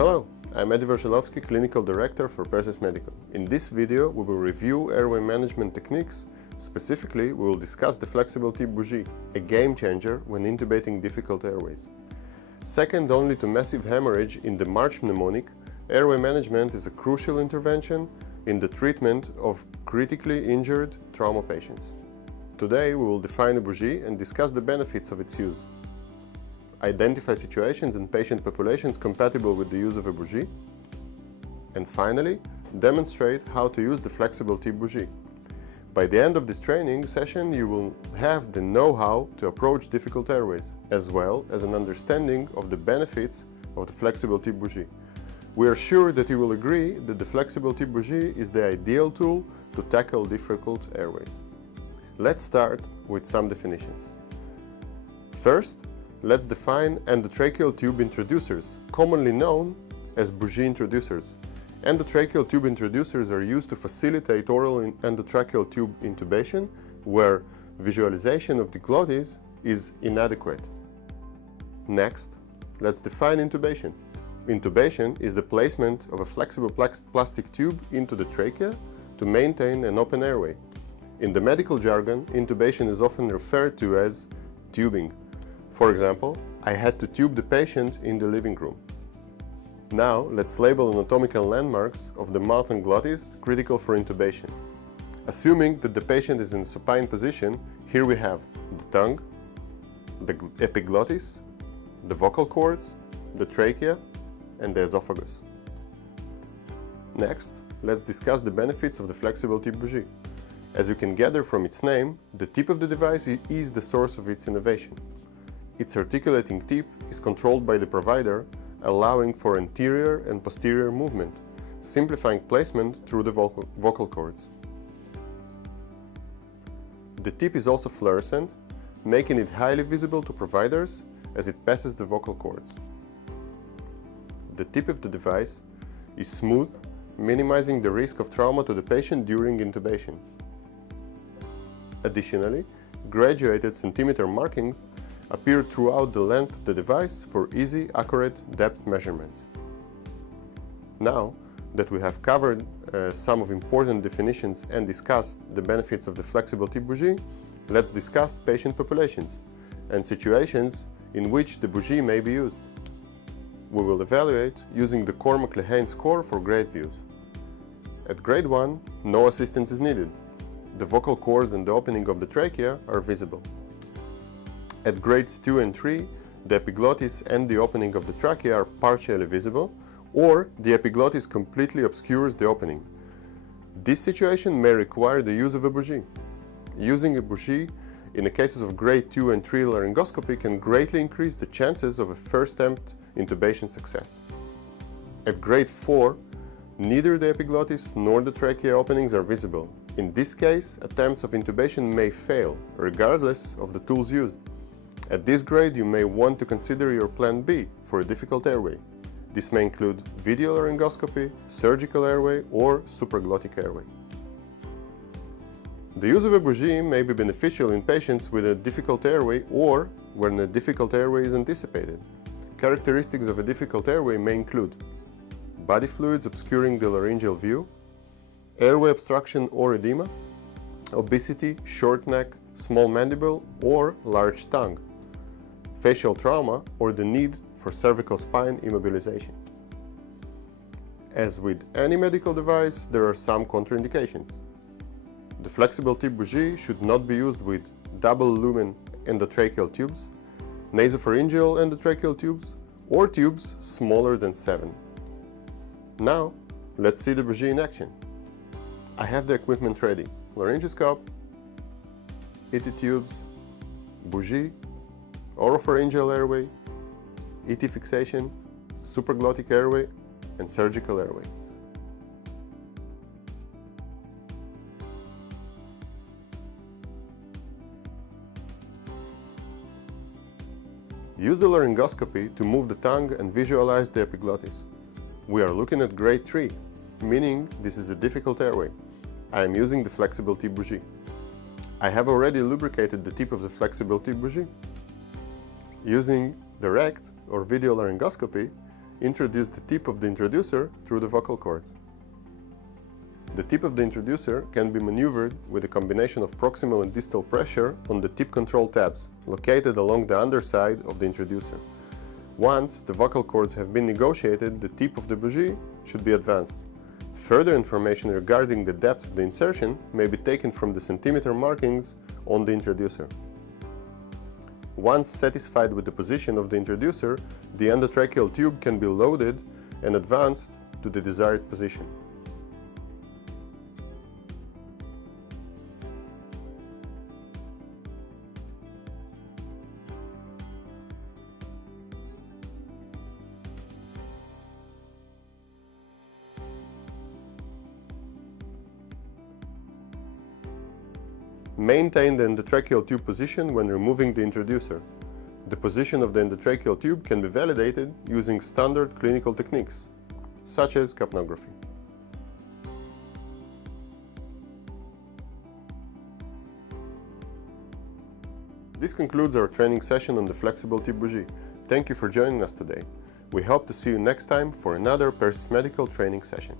Hello, I'm Edi Vershalovsky, Clinical Director for PerSys Medical. In this video, we will review airway management techniques. Specifically, we will discuss the flexible tip Bougie, a game changer when intubating difficult airways. Second only to massive hemorrhage in the March mnemonic, airway management is a crucial intervention in the treatment of critically injured trauma patients. Today, we will define a Bougie and discuss the benefits of its use, identify situations and patient populations compatible with the use of a Bougie, and finally, demonstrate how to use the flexible tip Bougie. By the end of this training session, you will have the know-how to approach difficult airways, as well as an understanding of the benefits of the flexible tip Bougie. We are sure that you will agree that the flexible tip Bougie is the ideal tool to tackle difficult airways. Let's start with some definitions. First, let's define endotracheal tube introducers, commonly known as Bougie introducers. Endotracheal tube introducers are used to facilitate oral endotracheal tube intubation where visualization of the glottis is inadequate. Next, let's define intubation. Intubation is the placement of a flexible plastic tube into the trachea to maintain an open airway. In the medical jargon, intubation is often referred to as tubing. For example, I had to tube the patient in the living room. Now, let's label anatomical landmarks of the mouth and glottis critical for intubation. Assuming that the patient is in supine position, here we have the tongue, the epiglottis, the vocal cords, the trachea, and the esophagus. Next, let's discuss the benefits of the flexible tip Bougie. As you can gather from its name, the tip of the device is the source of its innovation. Its articulating tip is controlled by the provider, allowing for anterior and posterior movement, simplifying placement through the vocal cords. The tip is also fluorescent, making it highly visible to providers as it passes the vocal cords. The tip of the device is smooth, minimizing the risk of trauma to the patient during intubation. Additionally, graduated centimeter markings appear throughout the length of the device for easy, accurate depth measurements. Now that we have covered some of important definitions and discussed the benefits of the flexible tip Bougie, let's discuss patient populations and situations in which the Bougie may be used. We will evaluate using the Cormack-Lehane score for grade views. At grade 1, no assistance is needed. The vocal cords and the opening of the trachea are visible. At grades 2 and 3, the epiglottis and the opening of the trachea are partially visible, or the epiglottis completely obscures the opening. This situation may require the use of a Bougie. Using a Bougie in the cases of grade 2 and 3 laryngoscopy can greatly increase the chances of a first attempt intubation success. At grade 4, neither the epiglottis nor the trachea openings are visible. In this case, attempts of intubation may fail, regardless of the tools used. At this grade, you may want to consider your plan B for a difficult airway. This may include video laryngoscopy, surgical airway, or supraglottic airway. The use of a Bougie may be beneficial in patients with a difficult airway or when a difficult airway is anticipated. Characteristics of a difficult airway may include body fluids obscuring the laryngeal view, airway obstruction or edema, obesity, short neck, small mandible, or large tongue, facial trauma, or the need for cervical spine immobilization. As with any medical device, there are some contraindications. The flexible tip Bougie should not be used with double lumen endotracheal tubes, nasopharyngeal endotracheal tubes, or tubes smaller than 7. Now, let's see the Bougie in action. I have the equipment ready: laryngoscope, ET tubes, Bougie, oropharyngeal airway, ET fixation, supraglottic airway, and surgical airway. Use the laryngoscopy to move the tongue and visualize the epiglottis. We are looking at grade 3, meaning this is a difficult airway. I am using the flexible tip Bougie. I have already lubricated the tip of the flexible tip Bougie. Using direct or video laryngoscopy, introduce the tip of the introducer through the vocal cords. The tip of the introducer can be maneuvered with a combination of proximal and distal pressure on the tip control tabs, located along the underside of the introducer. Once the vocal cords have been negotiated, the tip of the bougie should be advanced. Further information regarding the depth of the insertion may be taken from the centimeter markings on the introducer. Once satisfied with the position of the introducer, the endotracheal tube can be loaded and advanced to the desired position. Maintain the endotracheal tube position when removing the introducer. The position of the endotracheal tube can be validated using standard clinical techniques, such as capnography. This concludes our training session on the flexible tip bougie. Thank you for joining us today. We hope to see you next time for another PerSys Medical training session.